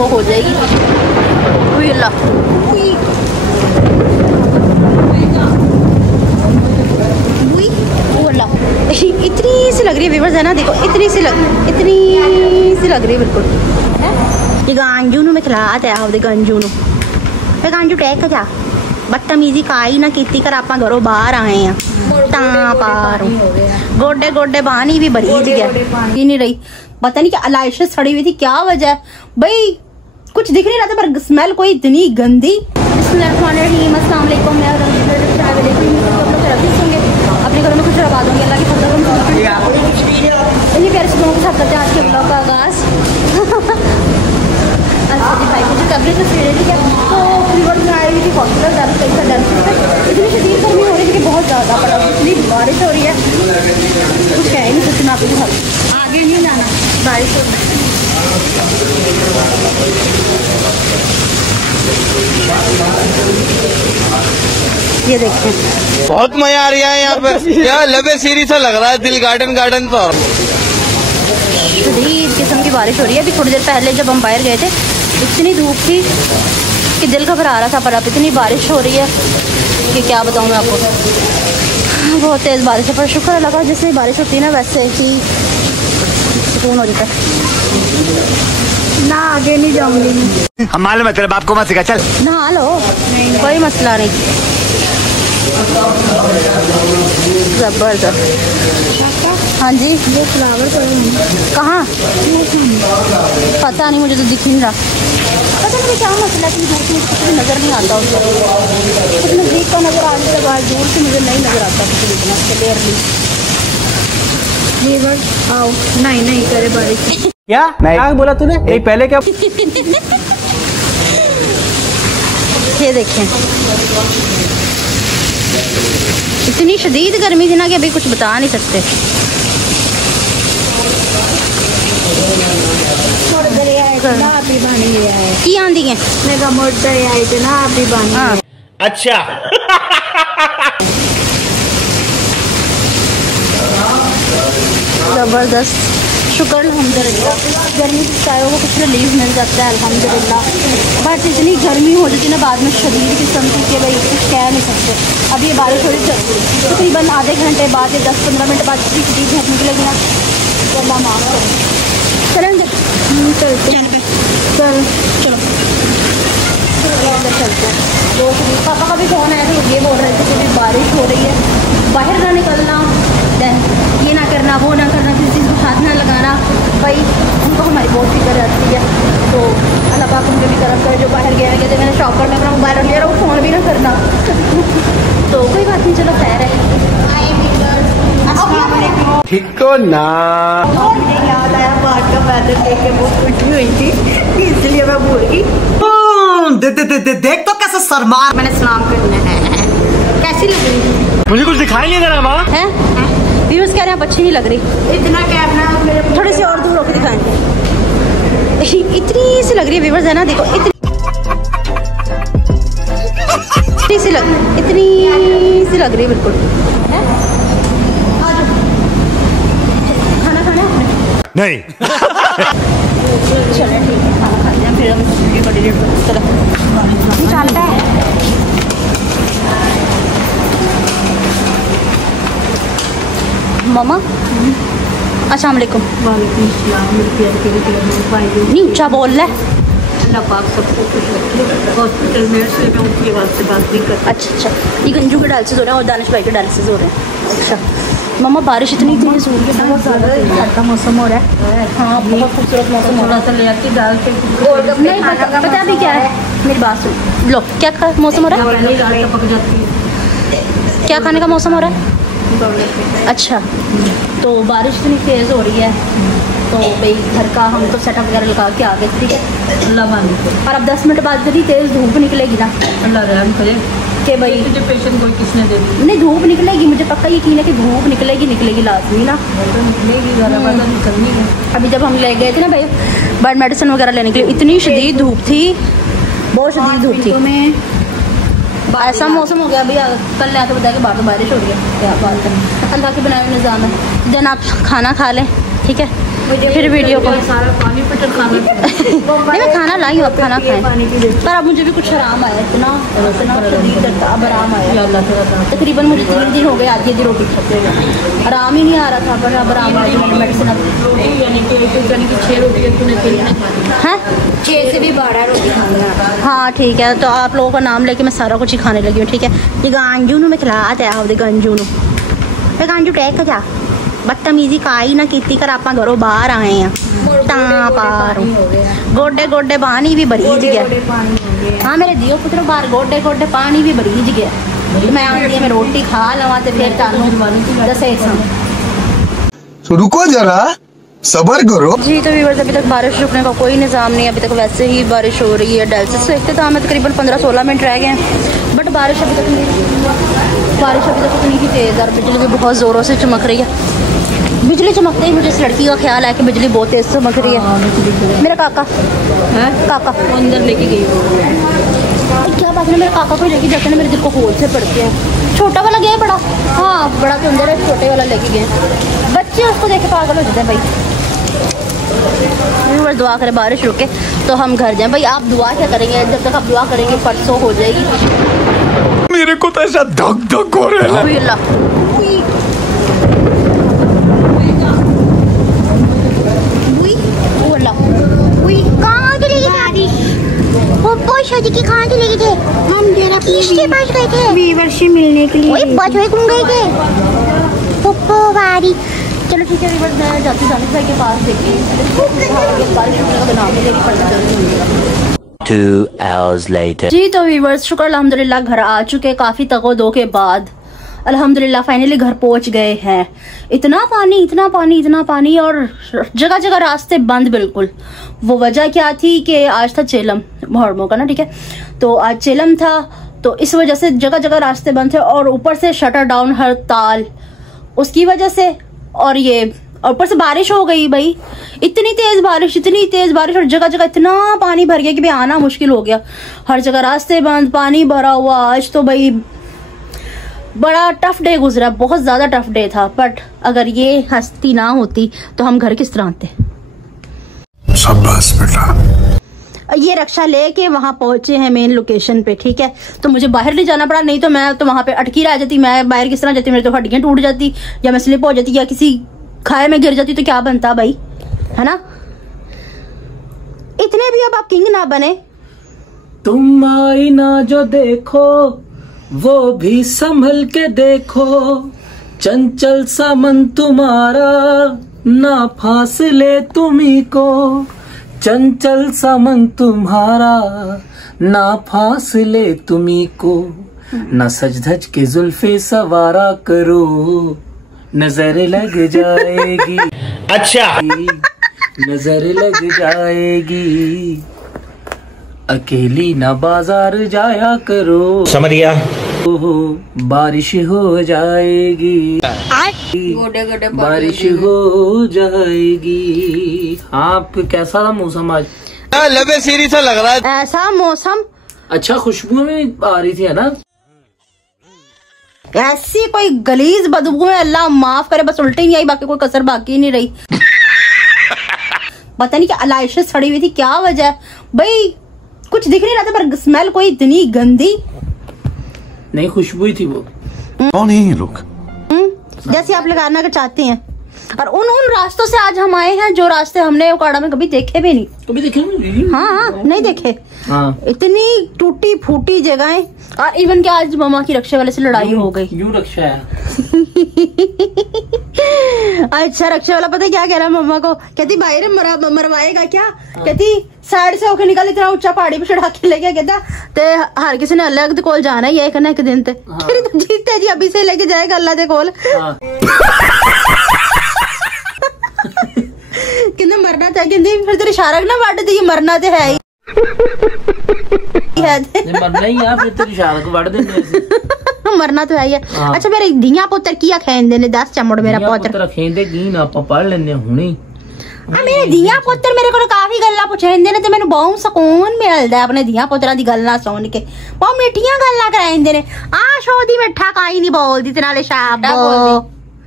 तो हो जाएगी। इतनी सी लग रही है व्यूअर्स, है ना, देखो इतनी सी लग रही है बिल्कुल। ये गांजू में खिलाते हैं आपके गांजू गांजू टैक जा बदतमीजी काई ना की कर आप घरों बाहर आए हैं पार गोडे गोडे पानी भी भरी ही नहीं रही, पता नहीं क्या अलाइश सड़ी हुई थी, क्या वजह है भाई, कुछ दिख नहीं रहा था पर स्मेल कोई इतनी गंदी। अपने घरों में कुछ रखा दूंगी, अल्लाह की फजल इन्हीं प्यारे लोगों के साथ करते हैं आज के ब्लॉग का आगाज। अच्छा जी भाई मुझे कवरेज से सीढ़ी थी क्या, तो फीवर में आई हुई थी हॉस्पिटल जाना सही था, डर इतनी शदीद गर्मी हो रही थी कि बहुत ज़्यादा, पर अब इतनी बारिश हो रही है कुछ कह ही नहीं सकती मैं आपके साथ। आगे नहीं जाना बारिश हो ये देखें बहुत मजा आ रहा है यहाँ पे, क्या लबे सीरी सा लग रहा है, दिल गार्डन गार्डन तो शदीद किस्म की बारिश हो रही है। अभी थोड़ी देर पहले जब हम बाहर गए थे इतनी धूप थी कि दिल घबरा रहा था, पर अब इतनी बारिश हो रही है कि क्या बताऊँ मैं आपको, बहुत तेज़ बारिश है। पर शुक्र अल्लाह का जैसे बारिश होती है ना वैसे ही सुकून हो जाता है। ना आगे नहीं जाऊंगी, हम मालूम है तेरे बाप को मत सिखा, चल नहा लो कोई मसला नहीं। जबरदस्त। हाँ जी ये फ्लावर कहाँ, पता नहीं मुझे तो दिख नहीं रहा, पता नहीं क्या मसला है, दूर से कुछ भी नज़र नहीं आता, कुछ नज़दीक का नज़र आने के बाद दूर से मुझे नहीं नज़र आता कुछ इतना क्लियरली। ये बस आओ नहीं नहीं करे बारिश क्या नहीं बोला तूने, नहीं पहले क्या ये देखें इतनी शदीद गर्मी थी ना कि अभी कुछ बता नहीं सकते। की आंधी है अच्छा ज़बरदस्त, शुक्र अल्हम्दुलिल्लाह गर्मी से सायों को कुछ रिलीफ मिल जाता है अल्हम्दुलिल्लाह। बट इतनी गर्मी हो जाती है ना बाद में शदीद किस्म की कि भाई कुछ कह नहीं सकते। अब ये बारिश हो रही तकरीबन आधे घंटे बाद या 10-15 मिनट बाद इतनी शदीद धूप निकलेगी ना तो अल्लाह माफ़ करे। चलेंगे चलो अंदर चलते हैं। तो पापा का भी फ़ोन आया था, ये बोल रहे थे कि बारिश हो रही है बाहर ना निकलना, देन ये ना करना वो ना करना, किसी चीज़ को हाथ ना लगाना, भाई उनको हमारी बहुत फिक्र रहती है। तो अल्लाह पाक उनके भी करम करे जो बाहर गया कहते मैंने शॉपर में अपना मोबाइल रख लिया वो फ़ोन भी ना करना तो कोई बात नहीं, चलो खैर है। ठीक तो ना याद आया बात का पैदल देख के बहुत खुशी हुई थी इसलिए मैं भूल गई। देख तो कैसे शर्मा, मैंने सलाम करना है। कैसी लग रही थी? मुझे कुछ दिखाई नहीं दे रहा माँ है व्यूअर्स कह रहे हैं अच्छी नहीं लग रही, इतना कैमरा थोड़ी सी और दूर होकर दिखाएंगे। इतनी सी लग रही है व्यूअर्स, है ना, देखो इतनी सी लग रही है बिल्कुल। खाना खाना आपने? नहीं चलो ठीक है खाना खाते हैं फिर हम बड़ी देर चलो चलता है। मामा अस्सलाम वालेकुम। नहीं ऊंचा बोल रहा है। हॉस्पिटल में उनकी आवाज़ से बात नहीं करती। अच्छा ये गंजू के डायलिसिस हो रहा है और दानिश भाई के डायलिसिस हो रहे हैं। अच्छा मामा बारिश इतनी थी सूर के बहुत ज़्यादा का मौसम हो रहा है। हाँ बहुत खूबसूरत मौसम हो रहा है। ले आती दाल के नहीं पता अभी क्या है, मेरी बात सुन लो, क्या मौसम हो रहा है, पक जाती है। क्या खाने का मौसम हो रहा है? अच्छा तो बारिश इतनी तेज़ हो रही है तो भाई घर का हम तो सेटअप वगैरह लगा के आ गए, ठीक है अल्लाह मानी और अब 10 मिनट बाद इतनी तेज़ धूप निकलेगी ना अल्लाह रहम करे कि भाई तुझे पेशेंट कोई किसने दे दी। नहीं धूप निकलेगी, मुझे पक्का यकीन है कि धूप निकलेगी लाजमी ना, तो निकलेगी ज़रा पता निकलनी है। अभी जब हम ले गए थे ना भाई ब्लड मेडिसिन वगैरह लेने के लिए इतनी शदीद धूप थी, बहुत शदीद धूप थी। ऐसा मौसम हो गया भैया, कल आके बताया कि बाहर बारिश हो रही है, क्या बात है, अल्लाह के बनाए हुए निज़ाम है। जन आप खाना खा लें ठीक है, फिर वीडियो को सारा पानी पटल खाना नहीं, मैं खाना लाई हूँ, अब खाना खाएं। पर अब मुझे भी कुछ आराम आया, इतना शदीद दर्द, अब आराम आया। तकरीबन मुझे 3 दिन हो गए आधी आधी रोटी खाते हुए, आराम ही नहीं आ रहा था, पर अब आराम आ गया। मेडिसिन यानी कि 6 रोटी तूने 3 है, 6 से भी 12 रोटी खाना। हाँ ठीक है, तो आप लोगों का नाम लेके मैं सारा कुछ ही खाने लगी हूँ, ठीक है। ये गांजू में खिलाते हैं गांजू गांजू टैक जा बदतमीजी काई ना की कर आप घरों बाहर आए हैं, गोडे गोडे पानी भी भरीज गया। हाँ मेरे दियो पुत्र बाहर गोडे गोडे पानी भी भरीज गया। मैं आंटी मैं रोटी खा लवा तो फिर दसे रुको जरा सबर करो जी। तो व्यूअर्स अभी तक बारिश रुकने का कोई निज़ाम नहीं, अभी तक वैसे ही बारिश हो रही है। डेल्सिस से देखते तो हमें तकरीबन 15-16 मिनट रह गए हैं, बट बारिश अभी तक इतनी ही तेज़ और बिजली भी बहुत ज़ोरों से चमक रही है। बिजली चमकते ही मुझे इस लड़की का ख्याल है कि बिजली बहुत तेज़ चमक रही है। मेरा काका काका अंदर लेके गई क्या बात है, मेरे काका को लेके जाते हैं, मेरे दिल को होल से पड़ते हैं। छोटा वाला गया बड़ा, हाँ बड़ा तो अंदर है, छोटे वाला लेके गए। बच्चे उसको देख के पागल हो जाते हैं भाई। बस दुआ करें बारिश रुके तो हम घर जाएं। भाई आप दुआ क्या करेंगे, जब तक आप दुआ करेंगे परसों हो जाएगी। मेरे को तो ऐसा धक धक हो रहा है। शादी की कहाँ चले गए थे? हम जरा इसके पास गए थे वीवर से मिलने के लिए। वही बचवे घूम गए थे पप्पो वारी। चलो ठीक है वीवर, मैं जाती भाई के पास देखती हूँ, बारिश होने का नाम मिलेगी पड़ता 2 hours later जी। तो वीवर्स शुक्र अल्हम्दुलिल्लाह घर आ चुके काफ़ी तगो के बाद। अल्हम्दुलिल्लाह फाइनली घर पहुंच गए हैं। इतना पानी और जगह जगह रास्ते बंद बिल्कुल। वो वजह क्या थी कि आज था चेलम मुहर्रम का ना, ठीक है, तो आज चेलम था, तो इस वजह से जगह जगह रास्ते बंद थे और ऊपर से शटर डाउन हड़ताल उसकी वजह से, और ये ऊपर से बारिश हो गई भाई, इतनी तेज बारिश और जगह जगह इतना पानी भर गया कि भाई आना मुश्किल हो गया। हर जगह रास्ते बंद, पानी भरा हुआ। आज तो भाई बड़ा टफ डे गुजरा, बहुत ज्यादा टफ डे था। बट अगर ये हस्ती ना होती तो हम घर किस तरह आते। शाबाश बेटा। ये रक्षा लेके वहां पहुंचे हैं मेन लोकेशन पे, ठीक है, तो मुझे बाहर नहीं जाना पड़ा, नहीं तो मैं तो वहां पे अटकी रह जाती। मैं बाहर किस तरह जाती, मेरी तो हड्डियां टूट जाती, या मैं स्लिप हो जाती, या किसी खाए में गिर जाती, तो क्या बनता भाई, है ना। इतने भी अब आप किंग ना बने। तुम आईना जो देखो वो भी संभल के देखो, चंचल सा मन तुम्हारा ना फासले तुम्ही को, चंचल सा मन तुम्हारा ना फासले तुम्ही को, ना सज धज के जुल्फे सवारा करो, नजर लग जाएगी। अच्छा नजर लग जाएगी, अकेली ना बाजार जाया करो, समझ गया। ओहो बारिश हो जाएगी, बारिश हो जाएगी। आप कैसा था मौसम आज? लबे सीरी सा लग रहा है ऐसा मौसम। अच्छा खुशबू में आ रही थी, है ना? ऐसी कोई गलीज बदबू में अल्लाह माफ करे, बस उल्टी नहीं आई, बाकी कोई कसर बाकी नहीं रही। पता नहीं क्या अलाइशा सड़ी हुई थी, क्या वजह है भाई, कुछ दिख नहीं रहा था, पर स्मेल कोई इतनी गंदी नहीं, खुशबू ही थी वो। कौन है ये लोग? जैसे आप लगाना चाहते हैं। और उन रास्तों से आज हम आए हैं जो रास्ते हमने उकाड़ा में कभी देखे भी नहीं। कभी देखे नहीं? हाँ नहीं देखे। हाँ। इतनी टूटी फूटी जगहें, और इवन के आज मम्मा की रक्षा वाले से लड़ाई हो गई। यूं रक्षा है। अच्छा रक्षा वाला पता क्या कह रहा है मम्मा को, कहती भाई रे मरवाएगा क्या। हाँ। कहती साइड से होके निकल, इतना ऊंचा पहाड़ी पे चढ़ा के ले गया, कहता ते हर किसी ने अल्लाह के कोल जाना ही है करना एक दिन ते। हाँ। फिर तो जीते जी अभी से लेके जाएगा अल्लाह के कोल। हाँ। कहते मरना था, कहती फिर तेरी शारक ना बांट दी, मरना तो है ही। मरना ही है, फिर तेरी शारक बांट देंगे। मरना तो है ही है। हाँ। अच्छा मेरे धिया पुत्र किया खेंदे ने 10 चमड़ मेरा पुत्र खेंदे की ना आप पढ़ लेने हुने। मेरे धिया पुत्र मेरे को काफी गल्ला पुछेंदे ने ते मैंने बहुत सुकून मिलदा अपने धिया पुत्रा दी गल्ला सुन के। बहुत मिठियां गल्ला करांदे ने। आ शोदी मिठा काई नहीं बोलदी ते नाले शाबो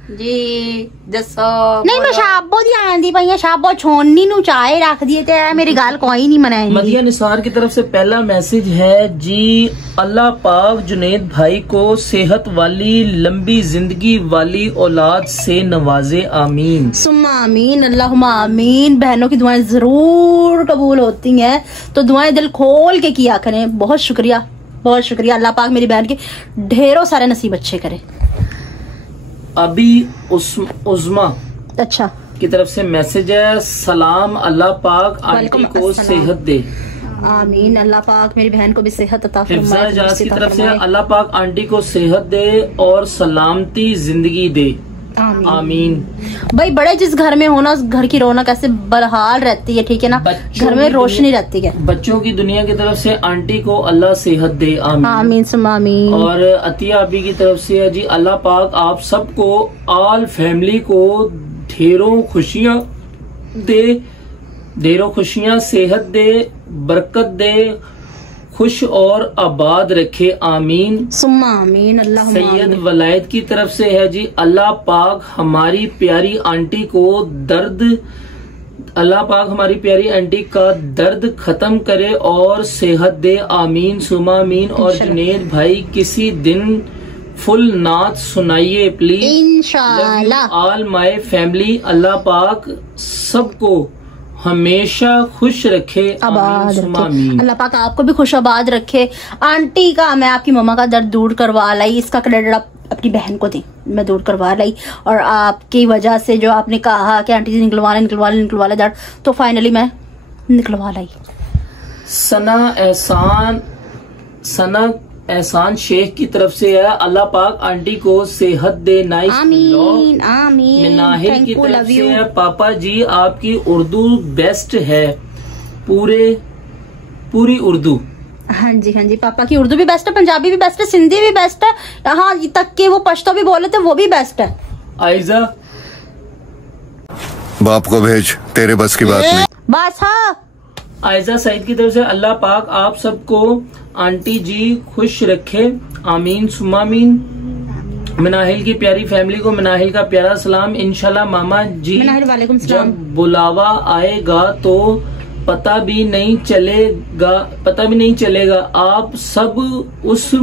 जी दसो नहीं मैं शाबो दी आंदी पई शाबो छोड़नी नु चाय रख दिए ते मेरी गाल कोई नहीं मनाएंगी। मदिया निसार की तरफ से पहला मैसेज है जी, अल्लाह पाक जुनेद भाई को सेहत वाली लंबी जिंदगी वाली औलाद से नवाजे, आमीन सुम्मा आमीन अल्लाहुम्मा आमीन। बहनों की दुआएं जरूर कबूल होती हैं, तो दुआएं दिल खोल के किया करें। बहुत शुक्रिया, बहुत शुक्रिया। अल्लाह पाक मेरी बहन के ढेरों सारे नसीब अच्छे करे। अभी उस्मा अच्छा की तरफ से मैसेज है, सलाम, अल्लाह पाक आंटी वालेकुम को अस्सलाम। सेहत दे। आमीन। अल्लाह पाक मेरी बहन को भी सेहत अता हिफ्जा फरमाए। एजाज की तरफ से फरमाए। अल्लाह पाक आंटी को सेहत दे और सलामती जिंदगी दे, आमीन। आमीन। भाई बड़े जिस घर में होना उस घर की रौनक ऐसे बरहाल रहती है, ठीक है ना, बच्चों घर में की रोशनी रहती है। बच्चों की दुनिया की तरफ से आंटी को अल्लाह सेहत दे, आमीन। आमीन सुम्मा आमीन। और अतिया अभी की तरफ से है जी, अल्लाह पाक आप सबको ऑल फैमिली को ढेरों खुशियाँ दे, ढेरों खुशियाँ, सेहत दे, बरकत दे, खुश और आबाद रखे, आमीन। सुम्मा आमीन अल्लाह। सैयद वलायत की तरफ से है जी, अल्लाह पाक हमारी प्यारी आंटी को अल्लाह पाक हमारी प्यारी आंटी का दर्द खत्म करे और सेहत दे, आमीन सुमा आमीन। और जुनेद भाई किसी दिन फुल नात सुनाइए प्लीज, इंशाल्लाह। All my family. अल्लाह पाक सबको हमेशा खुश रखे, आबाद आमीन सुमा रखे। आमीन। अल्लाह पाक आपको भी खुश आबाद रखे। आंटी का मैं आपकी मम्मा का दर्द दूर करवा लाई, इसका क्रेडिट आप अपनी बहन को दी, मैं दूर करवा लाई। और आपकी वजह से जो आपने कहा कि आंटी जी निकलवा ले दर्द, तो फाइनली मैं निकलवा लाई। सना एहसान शेख की तरफ से है, अल्लाह पाक आंटी को सेहत दे, नाइस आमीन आमीन। मिनाहिल की थैंक यू, तरफ लव से यू। है, पापा जी आपकी उर्दू बेस्ट है, पूरी उर्दू। हाँ जी पापा की उर्दू भी बेस्ट है, पंजाबी भी बेस्ट है, सिंधी भी बेस्ट है, यहाँ तक कि वो पश्तो भी बोले थे वो भी बेस्ट है। आयजा बाप को भेज, तेरे बस की बात नहीं। बस हाँ। आयजा सईद की तरफ से, अल्लाह पाक आप सबको आंटी जी खुश रखे, आमीन सुमा आमीन। मिनाहिल की प्यारी फैमिली को मिनाहिल का प्यारा सलाम। इंशाल्लाह मामा जी मिनाहिल वालेकुम सलाम। जब बुलावा आएगा तो पता भी नहीं चलेगा आप सब उस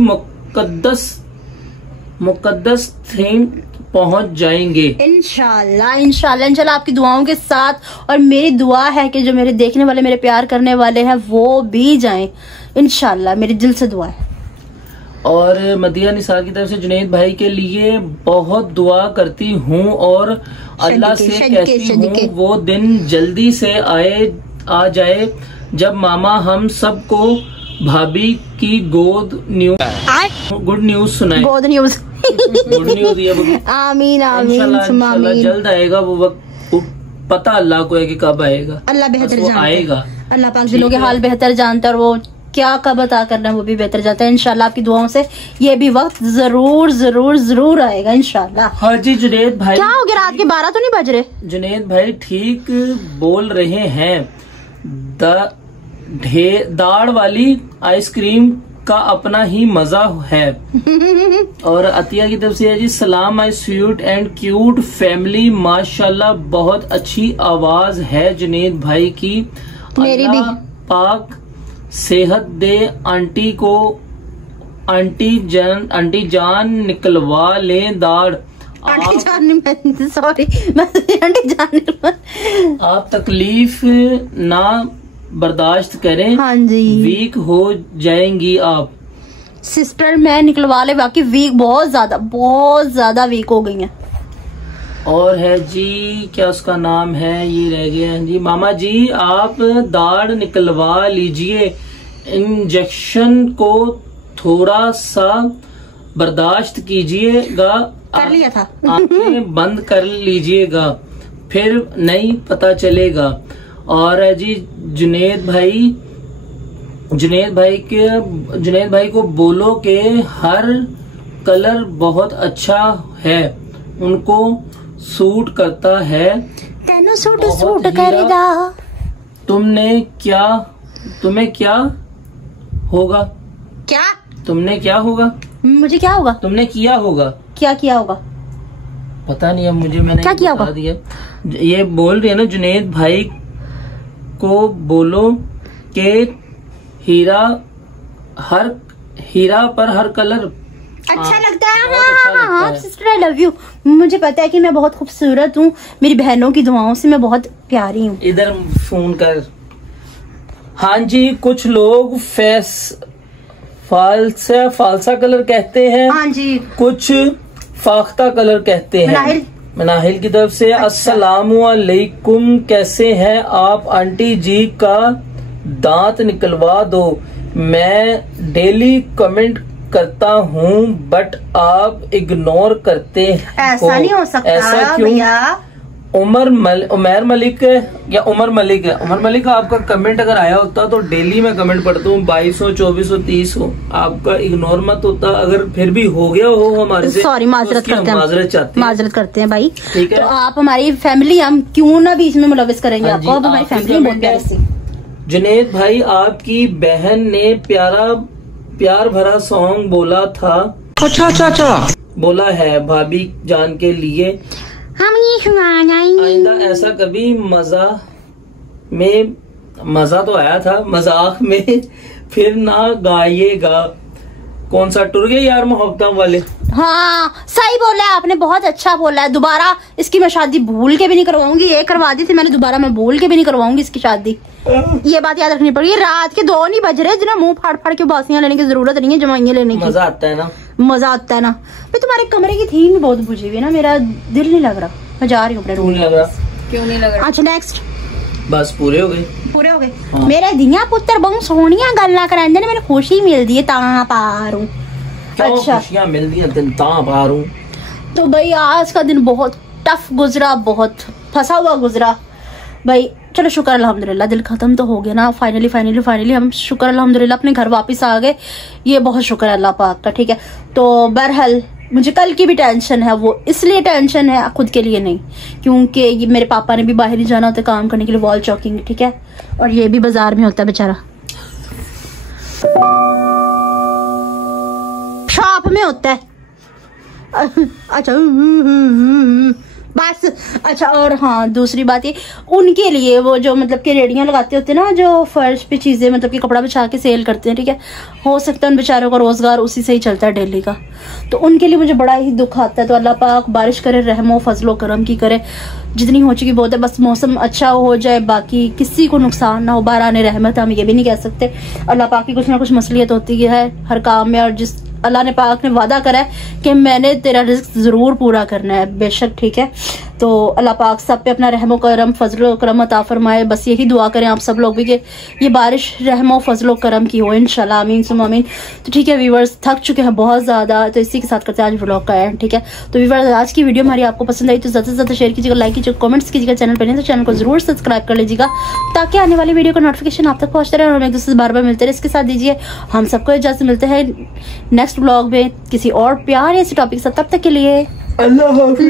मुकद्दस थीम पहुंच जाएंगे, इंशाल्लाह आपकी दुआओं के साथ। और मेरी दुआ है कि जो मेरे देखने वाले, मेरे प्यार करने वाले हैं वो भी जाएं, इंशाल्लाह, मेरी दिल से दुआ है। और मदिया निसार की तरफ से, जुनेद भाई के लिए बहुत दुआ करती हूँ और अल्लाह से कहती हूँ वो दिन जल्दी से आ जाए जब मामा हम सबको भाभी की गुड न्यूज सुनाए। गुड न्यूज गुड न्यूज ये आमीन आमीन इंशाल्लाह सुम्मा आमीन। जल्द आएगा वो वक्त, वो पता अल्लाह को है कि कब आएगा, अल्लाह बेहतर बस वो जानता है। आएगा। अल्लाह पाक दिलों के हाल बेहतर जानता है और वो क्या कब अता करना है वो भी बेहतर जानता है। इंशाल्लाह आपकी दुआओं से ये भी वक्त जरूर जरूर जरूर आएगा इंशाल्लाह। हाँ जी जुनेद भाई, क्या हो गया, रात के 12 तो नहीं बज रहे? जुनेद भाई ठीक बोल रहे हैं, दाढ़ वाली आइसक्रीम का अपना ही मजा है। और अतिया की तरफ से है जी, सलाम my sweet and cute family, माशाल्लाह बहुत अच्छी आवाज है जुनेद भाई की, मेरी भी। अल्लाह पाक सेहत दे आंटी को, आंटी जान निकलवा ले दाढ़। आंटी जान सॉरी आंटी जान आप तकलीफ ना बर्दाश्त करें, हाँ जी वीक हो जाएंगी आप। सिस्टर मैं निकलवा ले, बाकी वीक बहुत ज्यादा वीक हो गई हैं। और है जी, क्या उसका नाम है, ये रह गया है जी, मामा जी आप दाढ़ निकलवा लीजिए, इंजेक्शन को थोड़ा सा बर्दाश्त कीजिएगा, कर लिया था। आंखें बंद कर लीजिएगा फिर नहीं पता चलेगा। और है जी जुनेद भाई को बोलो कि हर कलर बहुत अच्छा है, उनको सूट करता है, तेनू सूट बहुत सूट हीरा। करेगा। तुम्हें क्या होगा, क्या तुमने क्या होगा, मुझे क्या होगा, तुमने किया होगा, क्या किया होगा? पता नहीं, अब मुझे मैंने क्या किया बता होगा? दिया। ये बोल रही है ना, जुनेद भाई को बोलो कि हीरा पर हर कलर अच्छा लगता है। बहुत अच्छा लगता हाँ है। Sister I love you. मुझे पता है कि मैं बहुत खूबसूरत हूँ, मेरी बहनों की दुआओं से मैं बहुत प्यारी हूँ। इधर फोन कर। हाँ जी, कुछ लोग फालसा कलर कहते हैं, हाँ जी, कुछ फाख्ता कलर कहते हैं। मनाहिल की तरफ से अस्सलामु अलैकुम, कैसे हैं आप आंटी जी? का दांत निकलवा दो। मैं डेली कमेंट करता हूँ बट आप इग्नोर करते हैं। ऐसा नहीं हो सकता। ऐसा क्यों? भैया उमर मलिक है या उमर मलिक है? उमर मलिक, आपका कमेंट अगर आया होता तो डेली मैं कमेंट पढ़ता हूँ, 2200, 2400, 3000 आपका इग्नोर मत होता। अगर फिर भी हो गया हो हमारे से, सॉरी, माजरत करते हैं, माजरत करते हैं भाई। ठीक है, तो आप हमारी फैमिली, हम क्यों ना बीच में मुलविस करेंगे आपको। अब हमारी फैमिली बहुत प्यारी सी। जुनेद भाई, आपकी बहन ने प्यार भरा सॉन्ग बोला था। अच्छा बोला है भाभी जान के लिए। हम ये सुनाना आइंदा ऐसा कभी मजा तो आया था, मजाक में फिर ना गाइएगा। कौन सा टूर गए यार मोहब्बत वाले? हाँ सही बोला है आपने, बहुत अच्छा बोला है। दोबारा इसकी मैं शादी भूल के भी नहीं करवाऊंगी। ये करवा दी थी मैंने, दोबारा मैं भूल के भी नहीं करवाऊंगी इसकी शादी। ये बात याद रखनी पड़ेगी। रात के 2 नहीं बज रहे जिन्हें मुंह फाड़ फाड़ के बासियां लेने की जरूरत नहीं है, जमाइयां लेने की। मजा आता है ना, मजा आता है ना। भाई तुम्हारे कमरे की थीम भी बहुत बुझी हुई है ना, मेरा दिल नहीं लग रहा। मैं जा रही हूँ अपने रूम। क्यों नहीं लग रहा? अच्छा नेक्स्ट। बस पूरे हो गए। हाँ। मेरे दिया पुत्र बहुत सोहनिया गल्ला करांदे ने, मैंने खुशी मिलदी है ता पारू। अच्छा खुशियां मिलदी हैं दिन ता पारू। तो भाई आज का दिन बहुत टफ गुजरा, बहुत फंसा हुआ गुजरा भाई। चलो शुक्र अल्हम्दुलिल्लाह, दिल खत्म तो हो गया ना। फाइनली हम शुक्र अल्हम्दुलिल्लाह अपने घर वापस आ गए। ये बहुत शुक्र है अल्लाह पाक का। ठीक है, तो बहरहाल मुझे कल की भी टेंशन है, वो इसलिए टेंशन है खुद के लिए नहीं, क्योंकि ये मेरे पापा ने भी बाहर ही जाना होता है काम करने के लिए, वॉल चौकिंग। ठीक है, और ये भी बाजार में होता है बेचारा, शॉप में होता है। अच्छा बस। अच्छा, और हाँ दूसरी बात ये, उनके लिए वो जो मतलब कि रेडियां लगाते होते हैं ना, जो फर्श पे चीजें मतलब कि कपड़ा बिछा के सेल करते हैं। ठीक है, हो सकता है उन बेचारों का रोजगार उसी से ही चलता है डेली का, तो उनके लिए मुझे बड़ा ही दुख आता है। तो अल्लाह पाक बारिश करे, रहमो फजलो करम की करे, जितनी हो चुकी बहुत है। बस मौसम अच्छा हो जाए, बाकी किसी को नुकसान ना हो। बाराने रहमत हम ये भी नहीं कह सकते। अल्लाह पाक की कुछ ना कुछ मसलियत होती है हर काम में, और जिस अल्लाह ने पाक ने वादा करा है कि मैंने तेरा रिस्क जरूर पूरा करना है, बेशक। ठीक है, तो अल्लाह पाक सब पे अपना रहमो करम फजलो करम अता फरमाए। बस यही दुआ करें आप सब लोग भी कि ये बारिश रहमो फजलो करम की हो, इंशाल्लाह, आमीन सुम आमीन। तो ठीक है व्यूवर्स, थक चुके हैं बहुत ज्यादा, तो इसी के साथ करते हैं आज व्लॉग का एंड। ठीक है, तो व्यूवर्स आज की वीडियो हमारी आपको पसंद आई तो ज्यादा से ज्यादा शेयर कीजिएगा, लाइक कीजिएगा, कमेंट्स कीजिएगा। चैनल पर नहीं तो चैनल को जरूर सब्सक्राइब कर लीजिएगा, ताकि आने वाली वीडियो का नोटिफिकेशन आप तक पहुंचते रहे और हम एक दूसरे से बार बार मिलते रहे। इसके साथ दीजिए हम सबको इजाजत, मिलते हैं नेक्स्ट व्लॉग में किसी और प्यारे से टॉपिक से। तब तक के लिए अल्लाह हाफिज।